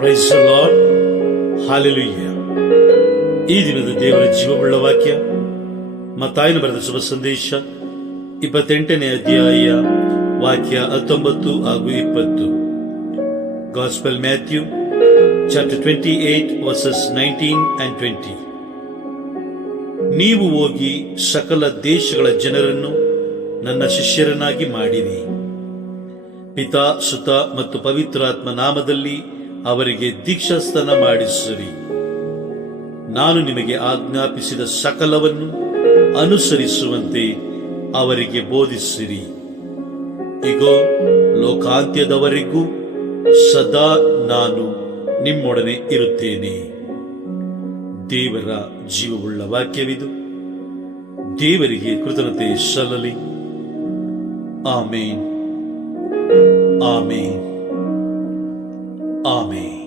Price the lord. Hallelujah. ಈ ದಿನದ ದೇವರ ಜೀವವುಳ್ಳ ವಾಕ್ಯ ಮತ್ತಾಯನ ಬರೆದ ಶುಭ ಸಂದೇಶ 28ನೇ ಅಧ್ಯಾಯ ವಾಕ್ಯ 19 ಹಾಗೂ 20. Gospel Matthew chapter 28 verses 19 and 20. ನೀವು ಹೋಗಿ ಸಕಲ ದೇಶಗಳ ಜನರನ್ನು ನನ್ನ ಶಿಷ್ಯರನ್ನಾಗಿ ಮಾಡಿರಿ. ಪಿತಾ, ಸುತ ಮತ್ತು ಪವಿತ್ರಾತ್ಮ ನಾಮದಲ್ಲಿ ಅವರಿಗೆ ದೀಕ್ಷಾಸ್ನಾನ ಮಾಡಿಸಿರಿ. ನಾನು ನಿಮಗೆ ಆಜ್ಞಾಪಿಸಿದ ಸಕಲವನ್ನು ಅನುಸರಿಸುವಂತೆ ಅವರಿಗೆ ಬೋಧಿಸಿರಿ. ಇಗೋ, ಲೋಕಾಂತ್ಯದವರೆಗೂ ಸದಾ ನಾನು ನಿಮ್ಮೊಡನೆ ಇರುತ್ತೇನೆ. ದೇವರ ಜೀವವುಳ್ಳ ವಾಕ್ಯವಿದು. ದೇವರಿಗೆ ಕೃತಜ್ಞತೆ ಸಲ್ಲಲಿ. ಆಮೇನ್, ಆಮೇನ್, ಆಮೇನ್.